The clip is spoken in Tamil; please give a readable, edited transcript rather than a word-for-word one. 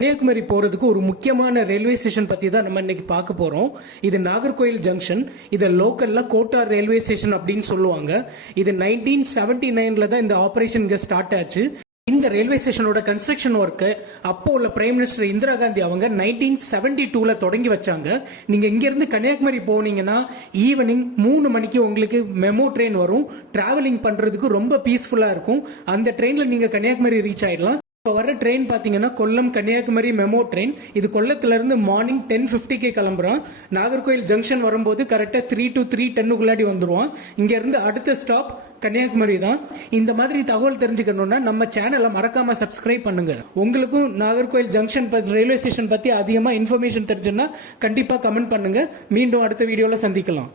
கன்னியாகுமரி போறதுக்கு ஒரு முக்கியமான ரயில்வே ஸ்டேஷன் பத்தி தான் நம்ம இன்னைக்கு பார்க்க போறோம். இது நாகர்கோயில் ஜங்ஷன். இதை லோக்கல்ல கோட்டார் ரயில்வே ஸ்டேஷன் அப்படின்னு சொல்லுவாங்க. இது 1979ல தான் இந்த ஆபரேஷன் இங்க ஸ்டார்ட் ஆச்சு. இந்த ரயில்வே ஸ்டேஷனோட கன்ஸ்ட்ரக்ஷன் ஒர்க்கு அப்போ உள்ள பிரைம் மினிஸ்டர் இந்திரா காந்தி அவங்க 1972ல தொடங்கி வச்சாங்க. நீங்க இங்க இருந்து கன்னியாகுமரி போனீங்கன்னா ஈவினிங் 3 மணிக்கு உங்களுக்கு மெமோ ட்ரெயின் வரும். டிராவலிங் பண்றதுக்கு ரொம்ப பீஸ்ஃபுல்லா இருக்கும். அந்த ட்ரெயின்ல நீங்க கன்னியாகுமரி ரீச் ஆயிடலாம். இப்போ வர ட்ரெயின் பார்த்தீங்கன்னா கொல்லம் கன்னியாகுமரி மெமோ ட்ரெயின். இது கொல்லத்திலிருந்து மார்னிங் 10:50 கிளம்புறோம். நாகர்கோயில் ஜங்ஷன் வரும்போது கரெக்டாக 3 to 3:10 வந்துருவோம். இங்கேருந்து அடுத்த ஸ்டாப் கன்னியாகுமரி தான். இந்த மாதிரி தகவல் தெரிஞ்சுக்கணும்னா நம்ம சேனலை மறக்காம சப்ஸ்கிரைப் பண்ணுங்க. உங்களுக்கும் நாகர்கோயில் ஜங்ஷன் ரயில்வே ஸ்டேஷன் பற்றி அதிகமாக இன்ஃபர்மேஷன் தெரிஞ்சுன்னா கண்டிப்பாக கமெண்ட் பண்ணுங்க. மீண்டும் அடுத்த வீடியோவில் சந்திக்கலாம்.